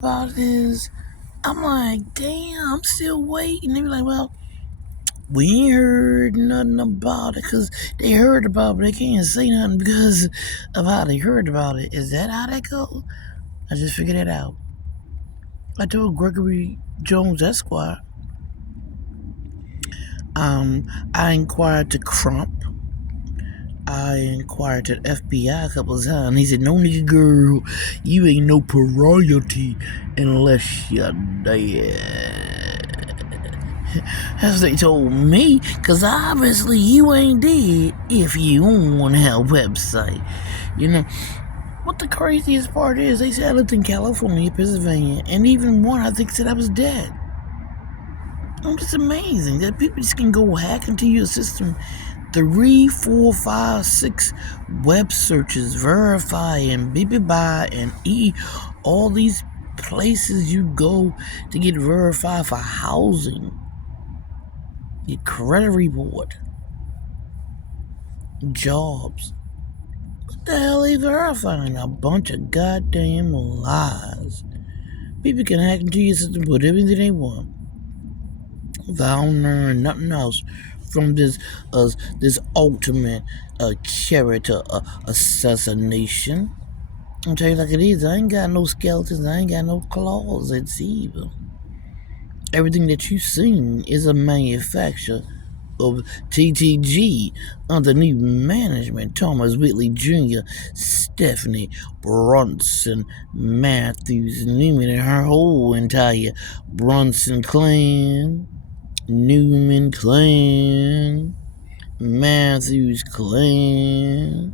about this. I'm like, damn, I'm still waiting. They be like, well, we ain't heard nothing about it because they heard about it, but they can't say nothing because of how they heard about it. Is that how that goes? I just figured it out. I told Gregory Jones Esquire, I inquired to Crump. I inquired to the FBI a couple of times. He said, no, nigga girl, you ain't no pariah unless you're dead. As they told me, because obviously you ain't dead if you on our website. You know, what the craziest part is, they said I lived in California, Pennsylvania, and even one I think said I was dead. I'm just amazing that people just can go hack into your system 3, 4, 5, 6 web searches, verify and buy and all these places you go to get verified for housing, your credit report, jobs. What the hell are they verifying? A bunch of goddamn lies. People can hack into your system, put everything they want, without learning nothing else from this ultimate character assassination. I'll tell you like it is. I ain't got no skeletons. I ain't got no claws. It's evil. Everything that you've seen is a manufacture of TTG under new management. Thomas Whitley Jr., Stephanie Brunson, Matthews Newman, and her whole entire Brunson clan. Newman clan, Matthews clan.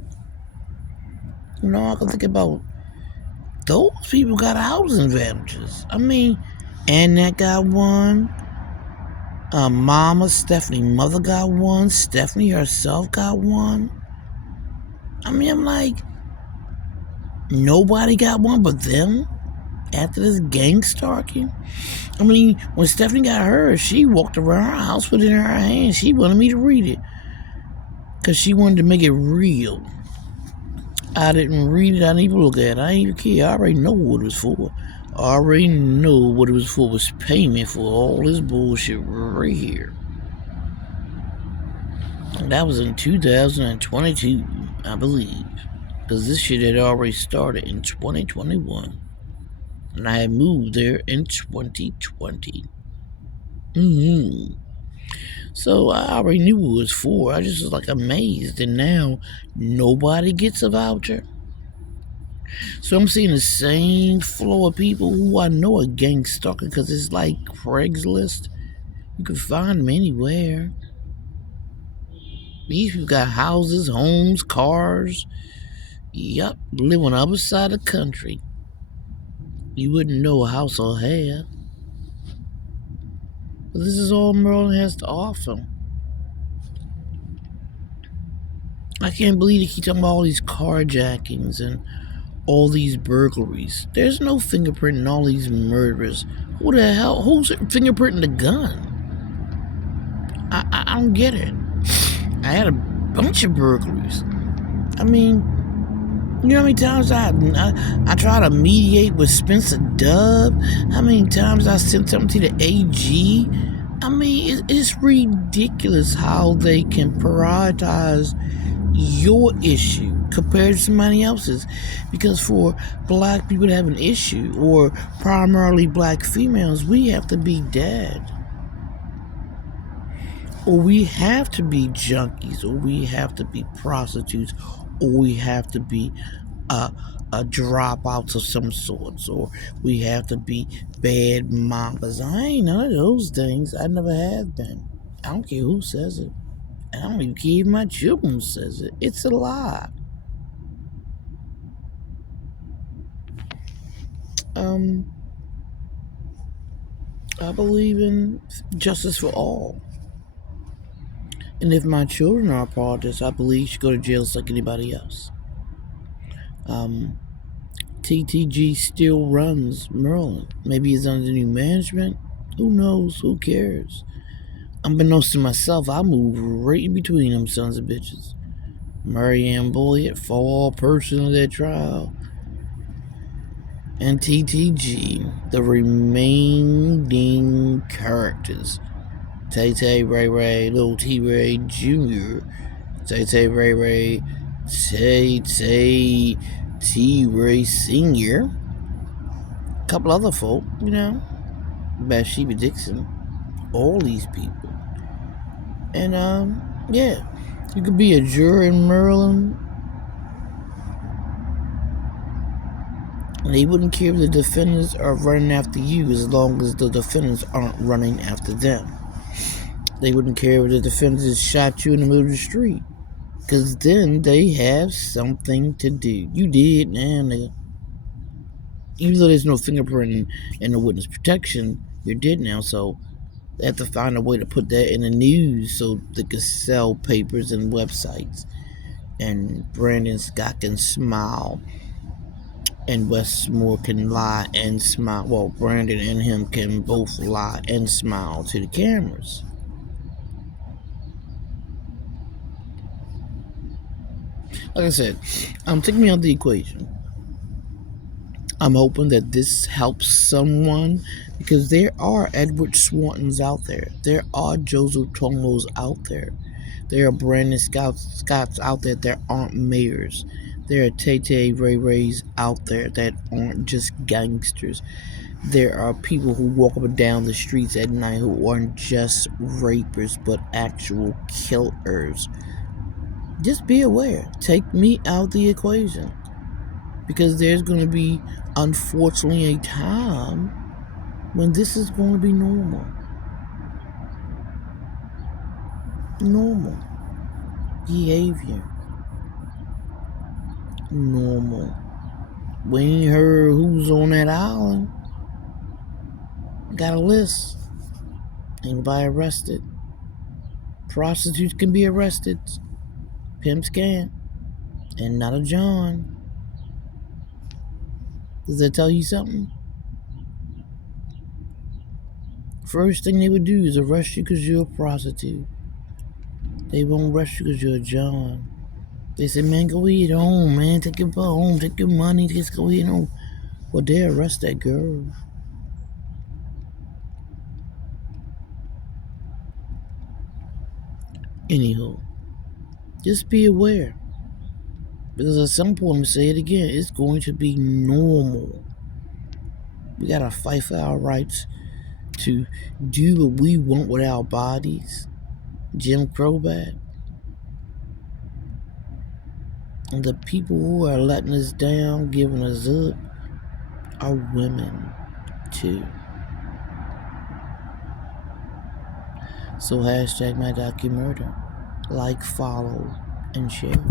You know, I can think about those people got housing advantages. I mean, Annette got one. Mama, Stephanie, mother got one. Stephanie herself got one. I mean, I'm like, nobody got one but them after this gang stalking. I mean, when Stephanie got hers, she walked around her house with it in her hand. She wanted me to read it because she wanted to make it real. I didn't read it. I didn't even look at it. I didn't even care. I already know what it was for. I already know what it was for. It was payment for all this bullshit right here. And that was in 2022, I believe. Because this shit had already started in 2021. And I had moved there in 2020. So I already knew what it was for. I just was like amazed. And now nobody gets a voucher. So I'm seeing the same flow of people who I know are gang stalking because it's like Craigslist. You can find them anywhere. These people got houses, homes, cars. Yup, live on the other side of the country. You wouldn't know a house or have. But this is all Maryland has to offer. I can't believe they keep talking about all these carjackings and all these burglaries. There's no fingerprint in all these murders. Who the hell? Who's fingerprinting the gun? I don't get it. I had a bunch of burglaries. I mean, you know how many times I try to mediate with Spencer Dub? How many times I sent something to the AG? I mean, it's ridiculous how they can prioritize your issue compared to somebody else's. Because for black people to have an issue, or primarily black females, we have to be dead. Or we have to be junkies, or we have to be prostitutes, or we have to be dropouts of some sorts, or we have to be bad mamas. I ain't none of those things. I never have been. I don't care who says it. I don't even care if my children says it. It's a lie. I believe in justice for all. And if my children are a part of this, I believe you should go to jail just like anybody else. TTG still runs Maryland. Maybe it's under new management. Who knows? Who cares? Unbeknownst to myself, I move right in between them sons of bitches. Marianne Boyd, fall person of that trial. and TTG, the remaining characters. Tay-Tay, Ray Ray, Little T-Ray Jr., Tay-Tay, Ray Ray, Tay-Tay, T-Ray Sr., a couple other folk, Bathsheba Dixon, all these people. And, yeah, you could be a juror in Maryland, and they wouldn't care if the defendants are running after you as long as the defendants aren't running after them. They wouldn't care if the defendants shot you in the middle of the street, because then they have something to do. You did, man. Even though there's no fingerprint and no witness protection, you're dead now, so they have to find a way to put that in the news so they can sell papers and websites. And Brandon Scott can smile, and Westmore can lie and smile. Well, Brandon and him can both lie and smile to the cameras. Like I said, take me out of the equation. I'm hoping that this helps someone, because there are Edward Swantons out there. There are Joseph Tomos out there. There are Brandon Scotts out there that aren't mayors. There are Tay-Tay Ray Rays out there that aren't just gangsters. There are people who walk up and down the streets at night who aren't just rapers but actual killers. Just be aware. Take me out the equation. Because there's going to be, unfortunately, a time when this is going to be normal. Normal behavior. Normal. We ain't heard who's on that island. Got a list. Anybody arrested? Prostitutes can be arrested. Pimps can't. And not a John. Does that tell you something? First thing they would do is arrest you because you're a prostitute. They won't arrest you because you're a John. They say, man, go eat home, man. Take your butt home. Take your money. Just go eat home. Well, they arrest that girl. Anywho, just be aware. Because at some point, I'm going to say it again, it's going to be normal. We got to fight for our rights to do what we want with our bodies. Jim Crow bad. And the people who are letting us down, giving us up, are women too. So hashtag my murder. Like, follow, and share.